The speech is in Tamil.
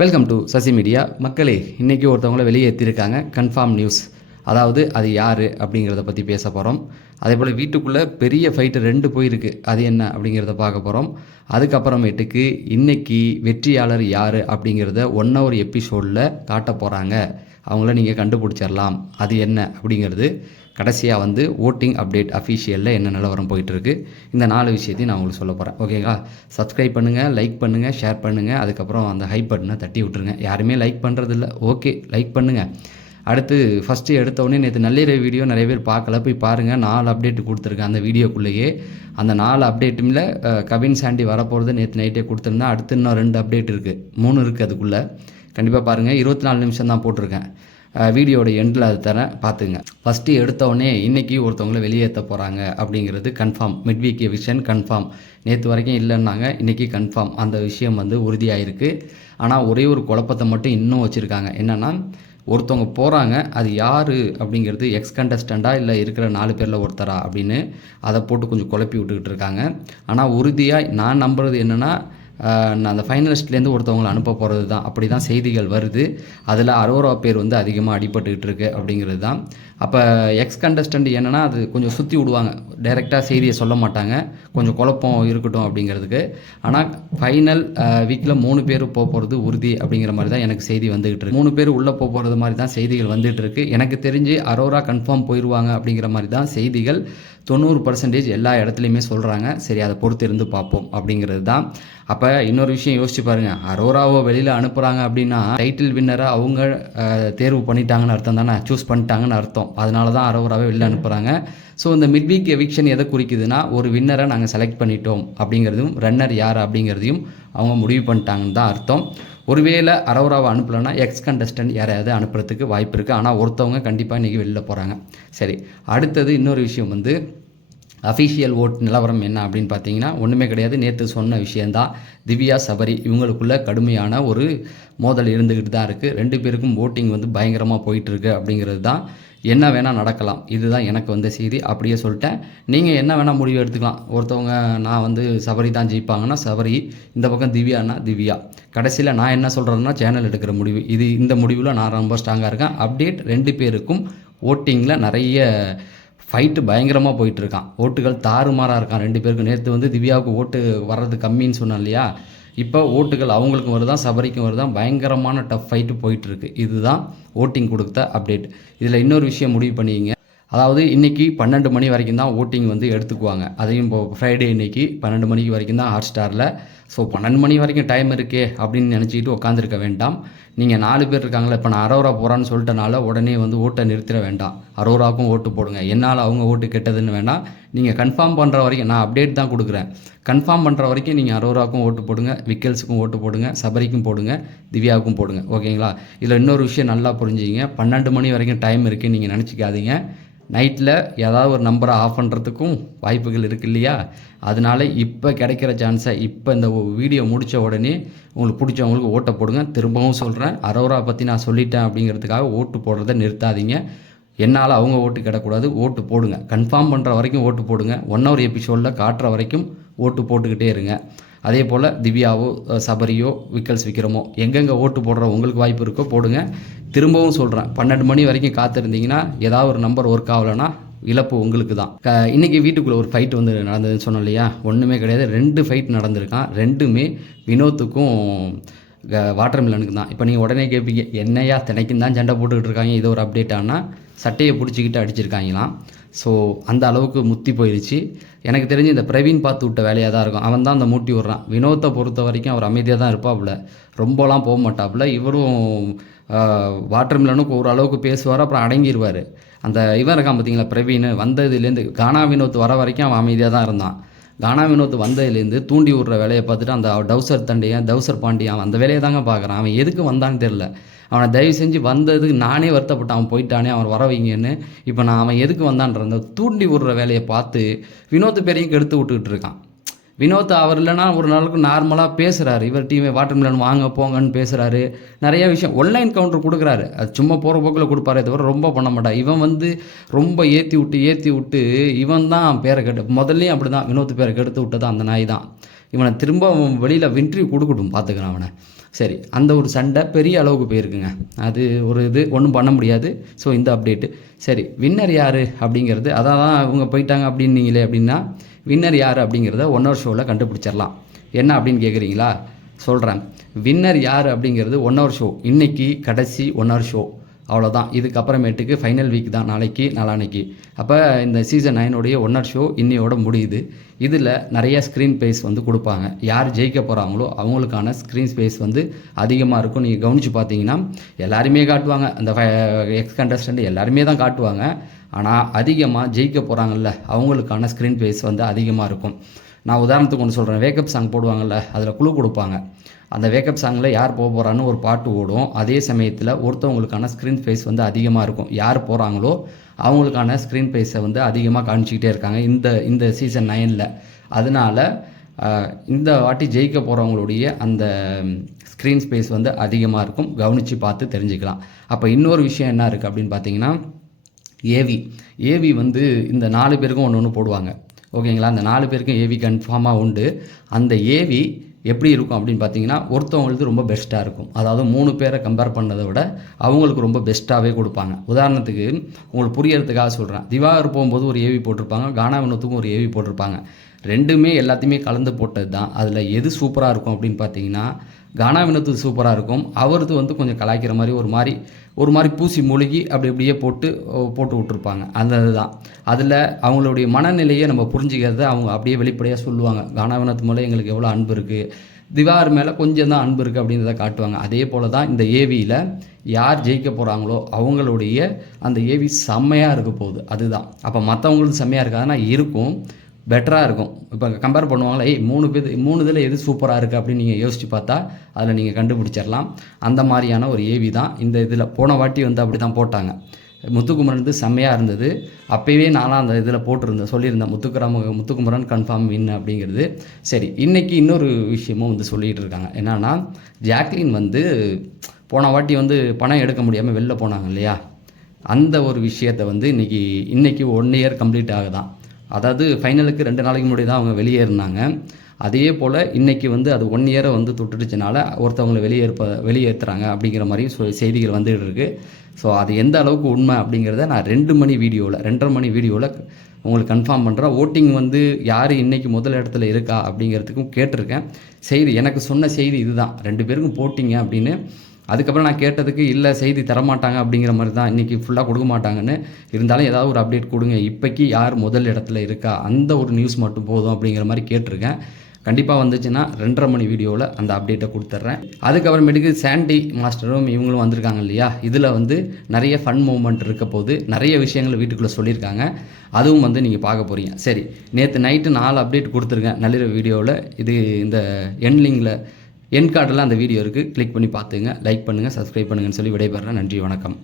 வெல்கம் டு சசி மீடியா மக்களே இன்றைக்கி ஒருத்தவங்கள வெளியே ஏற்றிருக்காங்க கன்ஃபார்ம் நியூஸ் அதாவது அது யார் அப்படிங்கிறத பற்றி பேச போகிறோம் அதே போல் வீட்டுக்குள்ளே பெரிய ஃபைட்டு ரெண்டு போயிருக்கு. அது என்ன அப்படிங்கிறத பார்க்க போகிறோம் அதுக்கப்புறமேட்டுக்கு இன்றைக்கி வெற்றியாளர் யார் அப்படிங்கிறத ஒன் ஹவர் எபிசோடில் காட்ட போகிறாங்க அவங்கள நீங்கள் கண்டுபிடிச்சிடலாம் அது என்ன அப்படிங்கிறது கடைசியாக வந்து ஓட்டிங் அப்டேட் அஃபீஷியலில் என்ன நிலவரம் போயிட்டுருக்கு இந்த நாலு விஷயத்தையும் நான் உங்களுக்கு சொல்ல போகிறேன் ஓகேங்களா சப்ஸ்கிரைப் பண்ணுங்கள் லைக் பண்ணுங்கள் ஷேர் பண்ணுங்கள் அதுக்கப்புறம் அந்த ஹைப் பட்டனை தட்டி விட்டுருங்க. யாருமே லைக் பண்ணுறதில்ல ஓகே லைக் பண்ணுங்கள் அடுத்து ஃபஸ்ட்டு எடுத்தோடனே நேற்று நள்ளிரவு வீடியோ நிறைய பேர் பார்க்கல. போய் பாருங்கள் நாலு அப்டேட் கொடுத்துருக்கேன் அந்த வீடியோக்குள்ளேயே. அந்த நாலு அப்டேட்டுமில் கவின் சாண்டி வரப்போகிறது நேற்று நைட்டே கொடுத்துருந்தேன் அடுத்து இன்னும் ரெண்டு அப்டேட் இருக்குது மூணு இருக்குது அதுக்குள்ளே. கண்டிப்பாக பாருங்கள் இருபத்தி நாலு நிமிஷம் தான் போட்டிருக்கேன். வீடியோட எண்டில் அது தரேன் பார்த்துங்க. ஃபஸ்ட்டு எடுத்தோடனே இன்றைக்கி ஒருத்தவங்களை வெளியேற்ற போகிறாங்க அப்படிங்கிறது confirm mid week vision confirm நேற்று வரைக்கும் இல்லைன்னாங்க இன்றைக்கி கன்ஃபார்ம் அந்த விஷயம் வந்து உறுதியாயிருக்கு. ஆனால் ஒரே ஒரு குழப்பத்தை மட்டும் இன்னும் வச்சுருக்காங்க. என்னென்னா ஒருத்தவங்க போகிறாங்க அது யார் அப்படிங்கிறது எக்ஸ் கண்டஸ்டண்ட்டாக இல்லை இருக்கிற நாலு பேரில் ஒருத்தரா அப்படின்னு அதை போட்டு கொஞ்சம் குழப்பி விட்டுக்கிட்டு இருக்காங்க. ஆனால் உறுதியாக நான் நம்புறது என்னென்னா நான் அந்த ஃபைனலிஸ்ட்லேருந்து ஒருத்தவங்களை அனுப்ப போகிறது தான் அப்படி தான் செய்திகள் வருது. அதில் அரோரா பேர் வந்து அதிகமாக அடிபட்டுக்கிட்டு இருக்கு அப்படிங்கிறது தான் அப்போ எக்ஸ் கண்டஸ்டண்ட் என்னென்னா அது கொஞ்சம் சுற்றி விடுவாங்க. டைரெக்டாக செய்தியை சொல்ல மாட்டாங்க. கொஞ்சம் குழப்பம் இருக்கட்டும் அப்படிங்கிறதுக்கு. ஆனால் ஃபைனல் வீக்கில் மூணு பேர் போக போகிறது உறுதி அப்படிங்கிற மாதிரி தான் எனக்கு செய்தி வந்துகிட்டு இருக்கு. மூணு பேர் உள்ளே போக போகிறது மாதிரி தான் செய்திகள் வந்துகிட்டு இருக்கு. எனக்கு தெரிஞ்சு அரோரா கன்ஃபார்ம் போயிடுவாங்க அப்படிங்கிற மாதிரி தான் செய்திகள் தொண்ணூறு பர்சன்டேஜ் எல்லா இடத்துலையுமே சொல்கிறாங்க சரி அதை பொறுத்து இருந்து பார்ப்போம் அப்படிங்கிறது தான். அப்போ இன்னொரு விஷயம் யோசிச்சு பாருங்கள் அரோராவை வெளியில் அனுப்புகிறாங்க அப்படின்னா டைட்டில் வின்னரை அவங்க தேர்வு பண்ணிட்டாங்கன்னு அர்த்தம் தானே? சூஸ் பண்ணிட்டாங்கன்னு அர்த்தம். அதனால தான் அரோராவை வெளியில் அனுப்புகிறாங்க ஸோ இந்த மிட் வீக் எவிக்ஷன் எதை குறிக்குதுன்னா ஒரு வின்னரை நாங்கள் செலக்ட் பண்ணிட்டோம் அப்படிங்கிறதும் ரன்னர் யார் அப்படிங்கிறதையும் அவங்க முடிவு பண்ணிட்டாங்கன்னு தான் அர்த்தம். ஒருவேளை அரோராவை அனுப்பலைன்னா எக்ஸ் கண்டஸ்டன்ட் யாரையாவது அனுப்புறதுக்கு வாய்ப்பு இருக்குது ஆனால் ஒருத்தவங்க கண்டிப்பாக இன்றைக்கி வெளியில் போகிறாங்க சரி அடுத்தது இன்னொரு விஷயம் வந்து அஃபிஷியல் ஓட் நிலவரம் என்ன அப்படின்னு பார்த்தீங்கன்னா ஒன்றுமே கிடையாது. நேற்று சொன்ன விஷயந்தான் திவ்யா சபரி இவங்களுக்குள்ள கடுமையான ஒரு மோதல் இருந்துக்கிட்டு தான் இருக்குது ரெண்டு பேருக்கும் ஓட்டிங் வந்து பயங்கரமாக போயிட்டு இருக்கு அப்படிங்கிறது தான் என்ன வேணால் நடக்கலாம். இதுதான் எனக்கு வந்த செய்தி. அப்படியே சொல்லிட்டேன். நீங்கள் என்ன வேணால் முடிவு எடுத்துக்கலாம். ஒருத்தவங்க நான் வந்து சபரி தான் ஜெயிப்பாங்கன்னா சபரி இந்த பக்கம் திவ்யானா திவ்யா. கடைசியில் நான் என்ன சொல்கிறேன்னா சேனல் எடுக்கிற முடிவு. இது இந்த முடிவில் நான் ரொம்ப ஸ்ட்ராங்காக இருக்கேன். அப்டேட் ரெண்டு பேருக்கும் ஓட்டிங்கில் நிறைய ஃபைட்டு பயங்கரமாக போயிட்டுருக்கான் ஓட்டுகள் தாறுமாறாக இருக்கான். ரெண்டு பேருக்கும். நேற்று வந்து திவ்யாவுக்கு ஓட்டு வர்றது கம்மின்னு சொன்னேன் இல்லையா? இப்போ ஓட்டுகள் அவங்களுக்கும் வருதான் சபரிக்கும் வருதான் பயங்கரமான டஃப் ஃபைட்டு போயிட்டுருக்கு இதுதான் ஓட்டிங் கொடுத்த அப்டேட் இதில் இன்னொரு விஷயம் முடிவு பண்ணிங்க அதாவது இன்றைக்கி பன்னெண்டு மணி வரைக்கும் தான் ஓட்டிங் வந்து எடுத்துக்குவாங்க. அதையும் இப்போ ஃப்ரைடே இன்னைக்கு பன்னெண்டு மணிக்கு வரைக்கும் தான் ஹாட் ஸ்டாரில் ஸோ பன்னெண்டு மணி வரைக்கும் டைம் இருக்கே அப்படின்னு நினச்சிக்கிட்டு உட்காந்துருக்க வேண்டாம். நீங்கள் நாலு பேர் இருக்காங்களே இப்போ நான் அரோரா போகிறான்னு சொல்லிட்டனால உடனே வந்து ஓட்டை நிறுத்திட வேண்டாம். அரோராவுக்கும் ஓட்டு போடுங்க. என்னால் அவங்க ஓட்டு கெட்டதுன்னு வேண்டாம் நீங்கள் கன்ஃபார்ம் பண்ணுற வரைக்கும் நான் அப்டேட் தான் கொடுக்குறேன். கன்ஃபார்ம் பண்ணுற வரைக்கும் நீங்கள் அரோராவுக்கும் ஓட்டு போடுங்க விக்கல்ஸுக்கும் ஓட்டு போடுங்க சபரிக்கும் போடுங்க திவ்யாவுக்கும் போடுங்க. ஓகேங்களா? இதில் இன்னொரு விஷயம் நல்லா புரிஞ்சுக்கிங்க. பன்னெண்டு மணி வரைக்கும் டைம் இருக்குன்னு நீங்கள் நினச்சிக்காதீங்க. நைட்டில் ஏதாவது ஒரு நம்பரை ஆஃப் பண்ணுறதுக்கும் வாய்ப்புகள் இருக்கு இல்லையா? அதனால இப்போ கிடைக்கிற சான்ஸை இப்போ இந்த வீடியோ முடித்த உடனே உங்களுக்கு பிடிச்சவங்களுக்கு ஓட்டை போடுங்க. திரும்பவும் சொல்கிறேன் அரோரா பற்றி நான் சொல்லிட்டேன் அப்படிங்கிறதுக்காக ஓட்டு போடுறதை நிறுத்தாதீங்க. என்னால் அவங்க ஓட்டு கிடக்கூடாது. ஓட்டு போடுங்க. கன்ஃபார்ம் பண்ணுற வரைக்கும் ஓட்டு போடுங்க. ஒன் ஹவர் எபிசோடில் காட்டுற வரைக்கும் ஓட்டு போட்டுக்கிட்டே இருங்க. அதே போல் திவ்யாவோ சபரியோ விக்கல்ஸ் விற்கிறோமோ எங்கெங்கே ஓட்டு போடுற உங்களுக்கு வாய்ப்பு இருக்கோ போடுங்க. திரும்பவும் சொல்கிறேன் பன்னெண்டு மணி வரைக்கும் காத்திருந்தீங்கன்னா ஏதாவது ஒரு நம்பர் ஒர்க் ஆகலைன்னா இழப்பு உங்களுக்கு தான் க இன்றைக்கி வீட்டுக்குள்ளே ஒரு ஃபைட் வந்து நடந்ததுன்னு சொன்னோம் இல்லையா? ஒன்றுமே கிடையாது. ரெண்டு ஃபைட் நடந்திருக்கான். ரெண்டுமே வினோத்துக்கும் வாட்டர் மில்லனுக்கு தான். இப்போ நீங்கள் உடனே கேட்பீங்க என்னையா தினைக்கும் தான் சண்டை போட்டுக்கிட்டு இருக்காங்க இது ஒரு அப்டேட் ஆனால் சட்டையை பிடிச்சிக்கிட்டு அடிச்சிருக்காங்களாம். ஸோ அந்த அளவுக்கு முத்தி போயிடுச்சு எனக்கு தெரிஞ்சு இந்த பிரவீன் பார்த்து விட்ட வேலையாக தான் இருக்கும். அவன் தான் அந்த மூட்டி விட்றான். வினோத்தை பொறுத்த வரைக்கும் அவர் அமைதியாக தான் இருப்பாப்புல. ரொம்பலாம் போக மாட்டாப்புல. இவரும் வாட்டர் மில்லனுக்கு ஓரளவுக்கு பேசுவார் அப்புறம் அடங்கிடுவார் அந்த இவன் இருக்கான் பார்த்தீங்களா பிரவீன். வந்ததுலேருந்து கானா வினோத் வர வரைக்கும் அவன் அமைதியாக தான் இருந்தான். கானா வினோத் வந்ததுலேருந்து தூண்டி விடுற வேலையை பார்த்துட்டு அந்த டவுசர் தண்டையன் டவுசர் பாண்டியன் அந்த வேலையை தாங்க பார்க்குறான் அவன் எதுக்கு வந்தான்னு தெரில அவனை தயவு செஞ்சு வந்ததுக்கு நானே வருத்தப்பட்டேன் அவன் போயிட்டானே அவன் வர வைங்கன்னு. இப்போ நான் அவன் எதுக்கு வந்தான்ற தூண்டி விடுற வேலையை பார்த்து வினோத் பேரையும் கெடுத்து விட்டுக்கிட்டு இருக்கான். வினோத் அவர் இல்லைன்னா ஒரு நாளுக்கு நார்மலாக பேசுகிறாரு இவர் டீமே வாட்டர் மிலன் வாங்க போங்கன்னு பேசுகிறாரு நிறைய விஷயம் ஒன்லைன் கவுண்டர் கொடுக்குறாரு. அது சும்மா போகிற போக்கில் கொடுப்பாரே தவிர ரொம்ப பண்ண மாட்டான் இவன் வந்து ரொம்ப ஏற்றி விட்டு ஏற்றி விட்டு இவன் தான் பேரை கெட்டு முதல்லையும் அப்படி தான் வினோத் பேரை கெடுத்து விட்டது அந்த நாய் தான். இவனை திரும்ப வெளியில் வின்ட்ரி கொடுக்கட்டும் பார்த்துக்கிறான் அவனை. சரி அந்த ஒரு சண்டை பெரிய அளவுக்கு போயிருக்குங்க. அது ஒரு இது ஒன்றும் பண்ண முடியாது. ஸோ இந்த அப்டேட்டு சரி வின்னர் யார் அப்படிங்கிறது அதான் இவங்க போயிட்டாங்க அப்படின்னீங்களே அப்படின்னா வின்னர் யார் அப்படிங்கிறத ஒன் ஹவர் ஷோவில் கண்டுபிடிச்சிடலாம். என்ன அப்படின்னு கேட்குறீங்களா சொல்கிறேன் வின்னர் யார் அப்படிங்கிறது ஒன் ஹவர் ஷோ இன்னைக்கு கடைசி ஒன் ஹவர் ஷோ அவ்வளோதான் இதுக்கப்புறமேட்டுக்கு ஃபைனல் வீக் தான் நாளைக்கு நாளான்னைக்கு. அப்போ இந்த சீசன் நைனுடைய ஒன்னர் ஷோ இன்னையோட முடியுது. இதில் நிறைய ஸ்க்ரீன் ஸ்பேஸ் வந்து கொடுப்பாங்க. யார் ஜெயிக்க போகிறாங்களோ அவங்களுக்கான ஸ்க்ரீன் ஸ்பேஸ் வந்து அதிகமாக இருக்கும். நீங்கள் கவனித்து பார்த்தீங்கன்னா எல்லாருமே காட்டுவாங்க. அந்த எக்ஸ் கண்டஸ்டன்ட் எல்லாருமே தான் காட்டுவாங்க. ஆனால் அதிகமாக ஜெயிக்க போகிறாங்கல்ல அவங்களுக்கான ஸ்க்ரீன் ஸ்பேஸ் வந்து அதிகமாக இருக்கும். நான் உதாரணத்துக்கு ஒன்று சொல்கிறேன் வேக்கப் சாங் போடுவாங்கல்ல அதில் குழு கொடுப்பாங்க. அந்த வேக்கப் சாங்கில் யார் போக போகிறான்னு ஒரு பாட்டு ஓடும். அதே சமயத்தில் ஒருத்தவங்களுக்கான ஸ்க்ரீன் ஸ்பேஸ் வந்து அதிகமாக இருக்கும். யார் போகிறாங்களோ அவங்களுக்கான ஸ்க்ரீன் ஃபேஸை வந்து அதிகமாக காமிச்சிக்கிட்டே இருக்காங்க. இந்த இந்த சீசன் நைனில் அதனால் இந்த வாட்டி ஜெயிக்க போகிறவங்களுடைய அந்த ஸ்க்ரீன் ஸ்பேஸ் வந்து அதிகமாக இருக்கும். கவனித்து பார்த்து தெரிஞ்சுக்கலாம். அப்போ இன்னொரு விஷயம் என்ன இருக்குது அப்படின்னு பார்த்தீங்கன்னா ஏவி ஏவி வந்து இந்த நாலு பேருக்கும் ஒன்று ஒன்று போடுவாங்க. ஓகேங்களா? அந்த நாலு பேருக்கும் ஏவி கன்ஃபார்மாக உண்டு. அந்த ஏவி எப்படி இருக்கும் அப்படின்னு பார்த்தீங்கன்னா ஒருத்தவங்களுக்கு ரொம்ப பெஸ்ட்டாக இருக்கும். அதாவது மூணு பேரை கம்பேர் பண்ணதை விட அவங்களுக்கு ரொம்ப பெஸ்ட்டாகவே கொடுப்பாங்க. உதாரணத்துக்கு உங்களுக்கு புரியறதுக்காக சொல்கிறேன் திவாகர் போகும்போது ஒரு ஏவி போட்டிருப்பாங்க கானா வினோத்துக்கும் ஒரு ஏவி போட்டிருப்பாங்க. ரெண்டுமே எல்லாத்தையுமே கலந்து போட்டது தான் அதில் எது சூப்பராக இருக்கும் அப்படின்னு பார்த்தீங்கன்னா கானா சூப்பராக இருக்கும். அவரது வந்து கொஞ்சம் கலாய்க்கிற மாதிரி ஒரு மாதிரி ஒரு மாதிரி பூசி மூழ்கி அப்படி அப்படியே போட்டு போட்டு விட்ருப்பாங்க அந்த இதுதான். அதில் அவங்களுடைய மனநிலையை நம்ம புரிஞ்சுக்கிறத அவங்க அப்படியே வெளிப்படையாக சொல்லுவாங்க. கானா வினோத் மூலம் எங்களுக்கு எவ்வளோ அன்பு இருக்குது திவார் மேலே கொஞ்சம் தான் அன்பு இருக்குது அப்படின்றத காட்டுவாங்க. அதே போல் தான் இந்த ஏவியில் யார் ஜெயிக்க போகிறாங்களோ அவங்களுடைய அந்த ஏவி செம்மையாக இருக்க போகுது. அதுதான். அப்போ மற்றவங்களுக்கு செம்மையாக இருக்காதுன்னா இருக்கும். பெட்டராக இருக்கும். இப்போ கம்பேர் பண்ணுவாங்களே ஏய் மூணு பேர் மூணு இதில் எது சூப்பராக இருக்குது அப்படின்னு நீங்கள் யோசித்து பார்த்தா அதில் நீங்கள் கண்டுபிடிச்சிடலாம் அந்த மாதிரியான ஒரு ஏவி தான் இந்த இதில். போன வாட்டி வந்து அப்படி தான் போட்டாங்க. முத்துக்குமரன் வந்து செம்மையாக இருந்தது. அப்போவே நானும் அந்த இதில் போட்டிருந்தேன் சொல்லியிருந்தேன் முத்துக்குராம முத்துக்குமரன் கன்ஃபார்ம் வின் அப்படிங்கிறது. சரி இன்றைக்கி இன்னொரு விஷயமும் வந்து சொல்லிகிட்டு இருக்காங்க. என்னென்னா ஜாக்லின் வந்து போன வாட்டி வந்து பணம் எடுக்க முடியாமல் வெளில போனாங்க இல்லையா? அந்த ஒரு விஷயத்தை வந்து இன்றைக்கி இன்றைக்கி ஒன் இயர் கம்ப்ளீட் ஆகுதான். அதாவது ஃபைனலுக்கு ரெண்டு நாளைக்கு முன்னாடி தான் அவங்க வெளியேறினாங்க. அதே போல் இன்றைக்கி வந்து அது ஒன் இயரை வந்து தொட்டுடுச்சினால ஒருத்தவங்களை வெளியேற்ப வெளியேற்றுறாங்க அப்படிங்கிற மாதிரியும் சொ செய்திகள் வந்துகிட்டு இருக்குது ஸோ அது எந்த அளவுக்கு உண்மை அப்படிங்கிறத நான் ரெண்டு மணி வீடியோவில் ரெண்டரை மணி வீடியோவில் உங்களுக்கு கன்ஃபார்ம் பண்ணுறேன் ஓட்டிங் வந்து யார் இன்றைக்கி முதல் இடத்துல இருக்கா அப்படிங்கிறதுக்கும் கேட்டிருக்கேன். செய்தி எனக்கு சொன்ன செய்தி இதுதான். ரெண்டு பேருக்கும் போட்டிங்க அப்படின்னு அதுக்கப்புறம் நான் கேட்டதுக்கு இல்லை செய்தி தரமாட்டாங்க அப்படிங்கிற மாதிரி தான் இன்றைக்கி ஃபுல்லாக கொடுக்க மாட்டாங்கன்னு இருந்தாலும் ஏதாவது ஒரு அப்டேட் கொடுங்க. இப்போக்கி யார் முதல் இடத்துல இருக்கா? அந்த ஒரு நியூஸ் மட்டும் போதும் அப்படிங்கிற மாதிரி கேட்டிருக்கேன். கண்டிப்பாக வந்துச்சுன்னா ரெண்டரை மணி வீடியோவில் அந்த அப்டேட்டை கொடுத்துட்றேன் அதுக்கப்புறமேட்டுக்கு சாண்டி மாஸ்டரும் இவங்களும் வந்திருக்காங்க இல்லையா? இதில் வந்து நிறைய ஃபன் மூமெண்ட் இருக்க போது நிறைய விஷயங்கள் வீட்டுக்குள்ளே சொல்லியிருக்காங்க. அதுவும் வந்து நீங்கள் பார்க்க போகிறீங்க சரி நேற்று நைட்டு நாலு அப்டேட் கொடுத்துருக்கேன் நள்ளிரவு வீடியோவில் இது இந்த எண்ட்லிங்கில் என் கார்டில் அந்த வீடியோ இருக்குது. கிளிக் பண்ணி பார்த்துங்க. லைக் பண்ணுங்கள் சப்ஸ்கிரைப் பண்ணுங்கன்னு சொல்லி விடைபெறேன். நன்றி வணக்கம்.